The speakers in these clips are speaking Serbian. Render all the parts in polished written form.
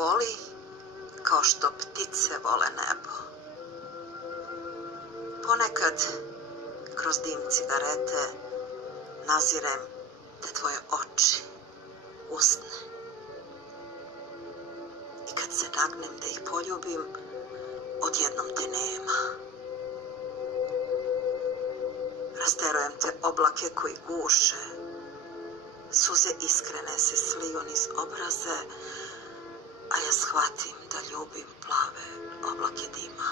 Voli kao što ptice vole nebo. Ponekad kroz dim cigarete nazirem te tvoje oči, usne. I kad se nagnem da ih poljubim, odjednom te nema. Rasterujem te oblake koji guše, suze iskrene se sliju niz obraze, a ja shvatim da ljubim plave oblake dima.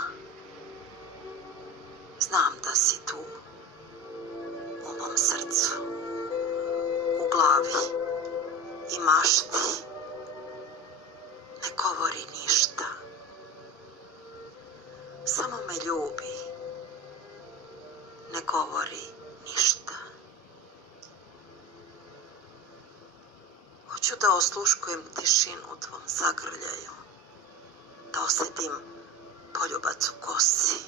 Znam da si tu, u mom srcu, u glavi i mašti. Ne govori ništa, samo me ljubi, ne govori ništa. Hoću da osluškujem tišinu u tvom zagrljaju, da osetim poljubac u kosi,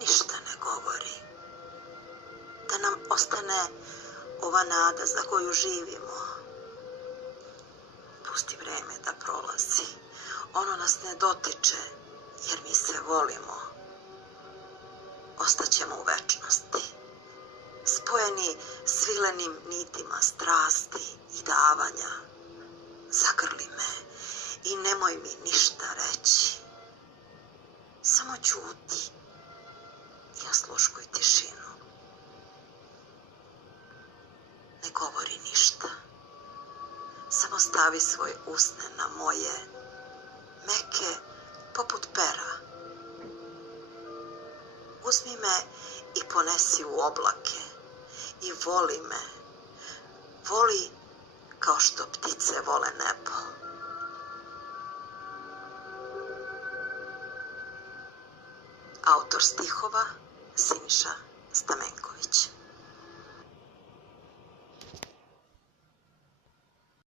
ništa ne govori, da nam ostane ova nada za koju živimo. Pusti vreme da prolazi, ono nas ne dotiče, jer mi se volimo. Ostaćemo u večnosti, spojeni svilenim nitima strasti i davanja. Zagrli me i nemoj mi ništa reći. Samo ćuti i osluškuj tišinu. Ne govori ništa. Samo stavi svoje usne na moje, meke poput pera. Uzmi me i ponesi u oblake i voli me. Voli kao što ptice vole nebo. Autor stihova Siniša Stamenković.